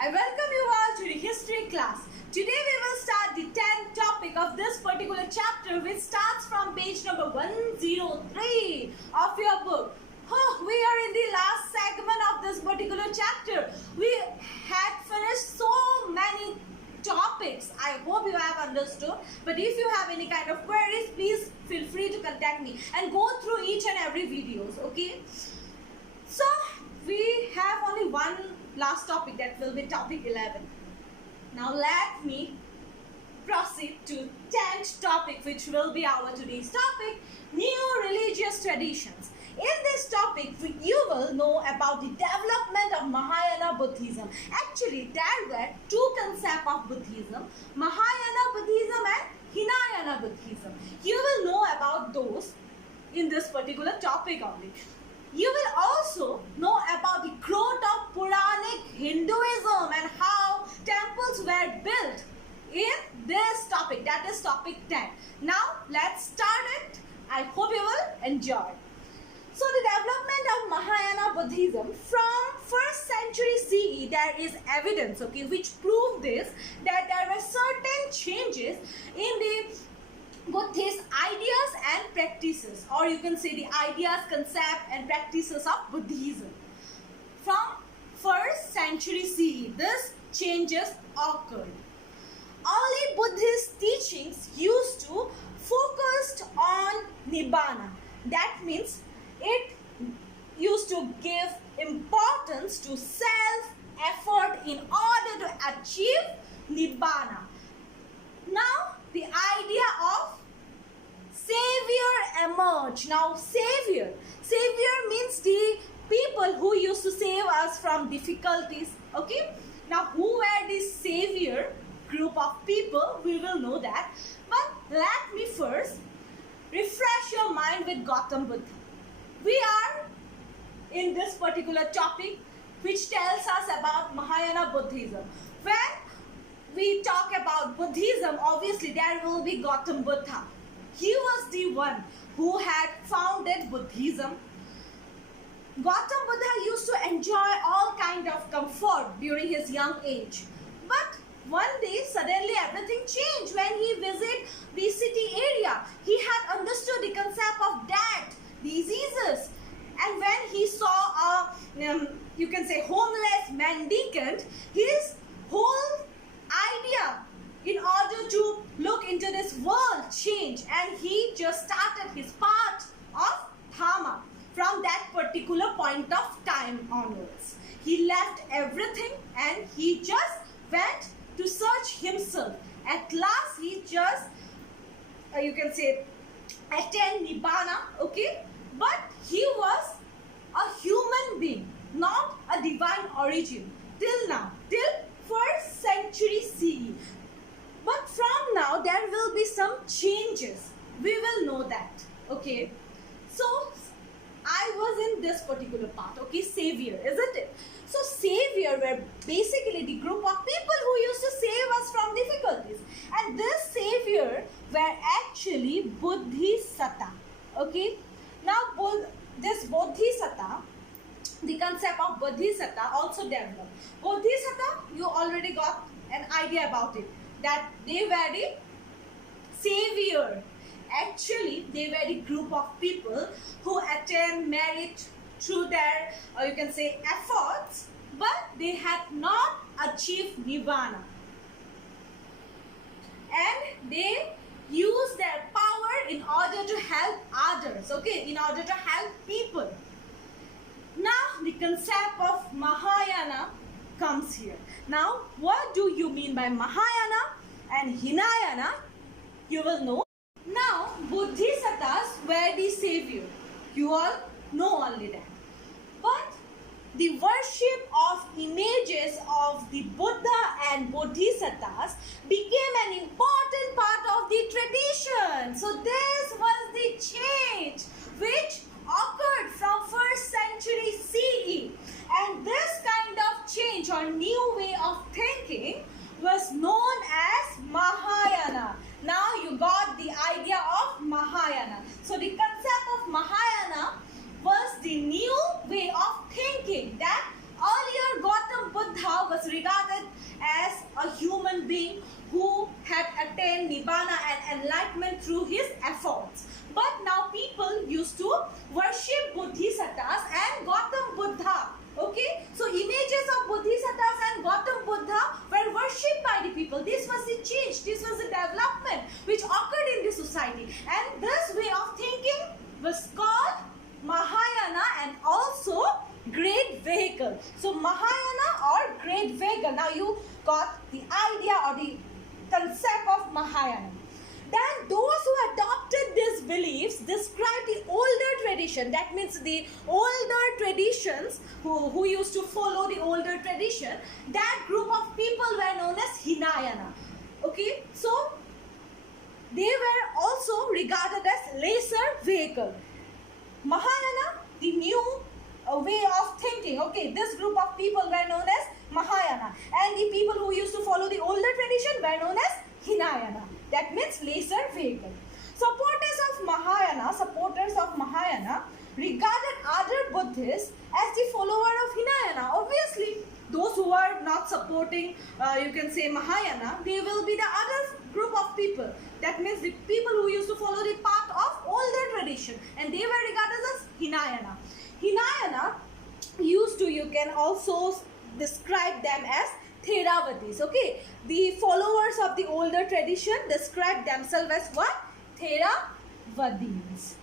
I welcome you all to the history class. Today we will start the 10th topic of this particular chapter, which starts from page number 103 of your book. We are in the last segment of this particular chapter. We had finished so many topics. I hope you have understood. But if you have any kind of queries, please feel free to contact me and go through each and every videos. Okay. So we have only one last topic, that will be topic 11. Now let me proceed to 10th topic, which will be our today's topic, new religious traditions. In this topic, you will know about the development of Mahayana Buddhism. Actually, there were two concepts of Buddhism, Mahayana Buddhism and Hinayana Buddhism. You will know about those in this particular topic only. You will also know about the growth of Puranic Hinduism and how temples were built in this topic, that is topic 10. Now, let's start it. I hope you will enjoy. So the development of Mahayana Buddhism from 1st century CE, there is evidence, okay, which prove this, that there were certain changes in the Buddhist ideas and practices, or you can say the ideas, concept and practices of Buddhism. From 1st century CE, this changes occurred. Early Buddhist teachings used to focus on Nibbana. That means it used to give importance to self-effort in order to achieve Nibbana. Now, the idea of Savior emerged. Now, Savior means the people who used to save us from difficulties. Okay. Now, who were this Savior group of people? We will know that. But let me first refresh your mind with Gautam Buddha. We are in this particular topic which tells us about Mahayana Buddhism. When we talk about Buddhism, obviously there will be Gautam Buddha. He was the one who had founded Buddhism. Gautam Buddha used to enjoy all kind of comfort during his young age. But one day suddenly everything changed when he visited the city area. He had understood the concept of death, diseases, and when he saw a you can say homeless mendicant, his whole idea in order to look into this world changed, and he just started his path of Dharma from that particular point of time onwards. He left everything and he just went to search himself. At last he just you can say attained Nibbana, okay? But he was a human being, not a divine origin till now, till 1st century CE. But from now there will be some changes. We will know that. Okay. So I was in this particular part. Okay, Savior, isn't it? So Savior were basically the group of people who used to save us from difficulties. And this Savior were actually Bodhisattva. Okay. Now this Bodhisattva, the concept of Bodhisattva also developed. Bodhisattva, you already got an idea about it, that they were the Savior. Actually, they were the group of people who attained merit through their, you can say, efforts, but they had not achieved Nirvana. And they use their power in order to help others, okay, in order to help people. Now, the concept of Mahayana comes here. Now, what do you mean by Mahayana and Hinayana? You will know. Now, Bodhisattvas were the Savior. You all know only that. But the worship of images of the Buddha and Bodhisattvas became an important part of the tradition. So this was the change which occurred from 1st century CE. And this kind of change or new way of thinking was known as Mahayana. Now you got the idea of Mahayana. So the concept of Mahayana was the new way of thinking that earlier Gautam Buddha was regarded attain Nibbana and enlightenment through his efforts. But now people used to worship Bodhisattvas and Gautam Buddha. Okay, so images of Bodhisattvas and Gautam Buddha were worshipped by the people. This was the change, this was the development which occurred in the society. And this way of thinking was called Mahayana and also great vehicle. So Mahayana or great vehicle. Now you got the idea or the concept of Mahayana. Then those who adopted these beliefs describe the older tradition. That means the older traditions who used to follow the older tradition. That group of people were known as Hinayana. Okay, so they were also regarded as lesser vehicle. Mahayana, the new way of thinking. Okay, this group of people were known as Mahayana, and the people who used to follow the older tradition were known as Hinayana. That means lesser vehicle. Supporters of Mahayana regarded other Buddhists as the follower of Hinayana. Obviously, those who are not supporting, you can say Mahayana, they will be the other group of people. That means the people who used to follow the path of older tradition, and they were regarded as Hinayana. Hinayana used to, you can also describe them as Theravadis. Okay, the followers of the older tradition describe themselves as what? Theravadins.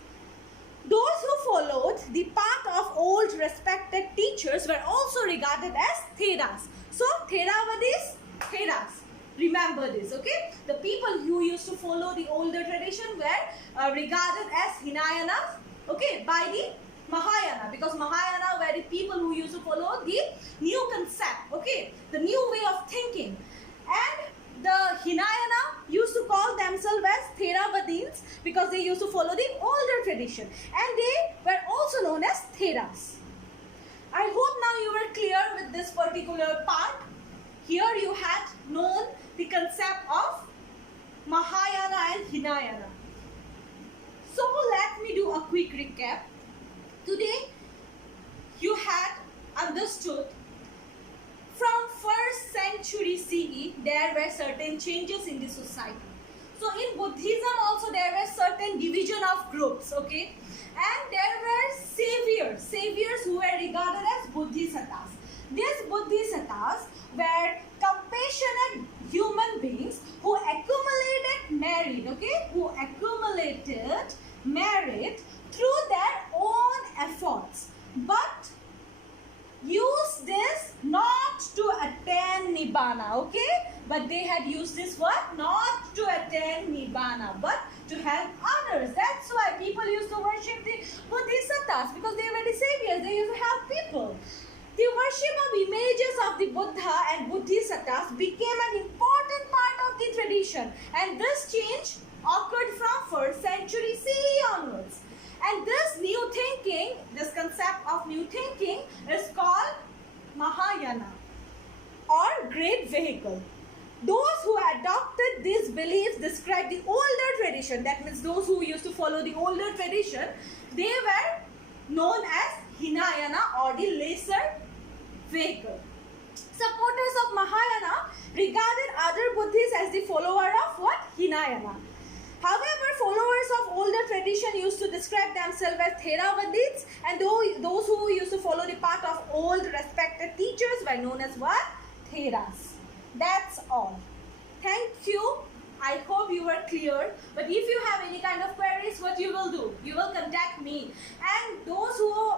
Those who followed the path of old respected teachers were also regarded as Theras. So Theravadis, Theras. Remember this, okay? The people who used to follow the older tradition were regarded as Hinayanas, okay, by the Mahayana, because Mahayana were the people who used to follow the new concept, okay, the new way of thinking. And the Hinayana used to call themselves as Theravadins because they used to follow the older tradition, and they were also known as Theras. I hope now you were clear with this particular part. Here you had known the concept of Mahayana and Hinayana. So let me do a quick recap. Today you had understood from 1st century CE there were certain changes in the society. So in Buddhism also there were certain division of groups, okay, and there were saviors who were regarded as Bodhisattvas. These Bodhisattvas were compassionate human beings who accumulated merit through their own efforts, but use this not to attain Nibbana, okay? But they had used this word not to attain Nibbana, but to help others. That's why people used to worship the Bodhisattvas, because they were the saviors. They used to help people. The worship of images of the Buddha and Bodhisattvas became an important part of the tradition, and this change occurred from 1st century CE onwards. And this new thinking, this concept of new thinking is called Mahayana or great vehicle. Those who adopted these beliefs describe the older tradition. That means those who used to follow the older tradition, they were known as Hinayana or the lesser vehicle. Supporters of Mahayana regarded other Buddhists as the follower of what? Hinayana. However, followers of older tradition used to describe themselves as Theravadins, and those who used to follow the path of old respected teachers were known as what? Theras. That's all. Thank you. I hope you were clear. But if you have any kind of queries, what you will do? You will contact me. And those who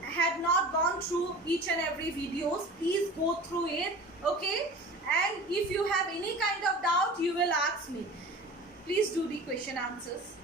had not gone through each and every videos, please go through it. Okay? And if you have any kind of doubt, you will ask me. Please do the question answers.